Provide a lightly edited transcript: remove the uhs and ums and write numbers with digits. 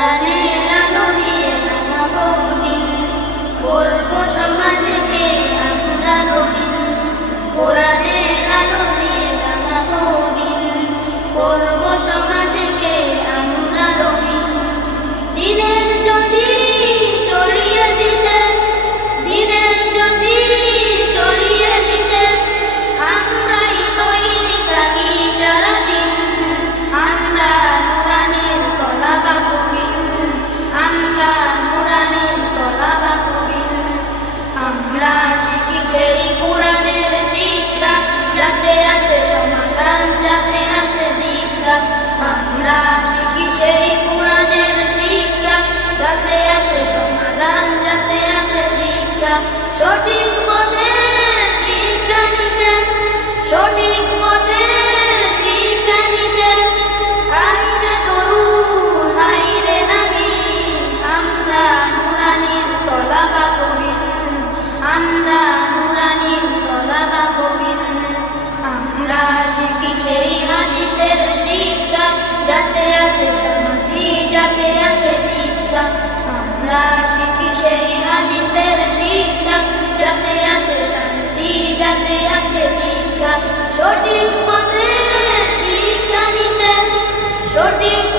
কোরআনের আলো দিয়ে রাঙাবো দিন, করব সমাজকে আমরা রঙিন। কোরআনের আলো দিয়ে রাঙাবো দিন, করব সমাজকে আমরা রঙিন। দিনের জ্যোতি ছড়িয়ে দিতে, দিনের জ্যোতি ছড়িয়ে দিতে আমরাই তৈরি থাকি সারাদিন। আমরা নুরানির তলাবা কবিন, আমরা নুরানির তলাবা কবিন। আমরা শিখি সেই কোরআনের শিক্ষা, যাতে আছে সমাধান, যাতে আছে দীক্ষা। আমরা শিখি সেই কোরআনের শিক্ষা, যাতে আছে সমাধান, যাতে আছে দীক্ষা। সঠিক পথে দীক্ষা নিতে, সঠিক পথে দীক্ষা নিতে হায়রে তরুণ হায়রে নবী। আমরা নুরানির তলাবা কবিন, আমরা নুরানির তলাবা কবিন। আমরা শিখি সেই হাদিসের শিক্ষা, যাতে আছে শান্তি, যাতে আছে দীক্ষা। আমরা শিখি সেই হাদিসের শিক্ষা, যাতে আছে শান্তি, যাতে আছে দীক্ষা। সঠিক পথে দীক্ষা নিতে, সঠিক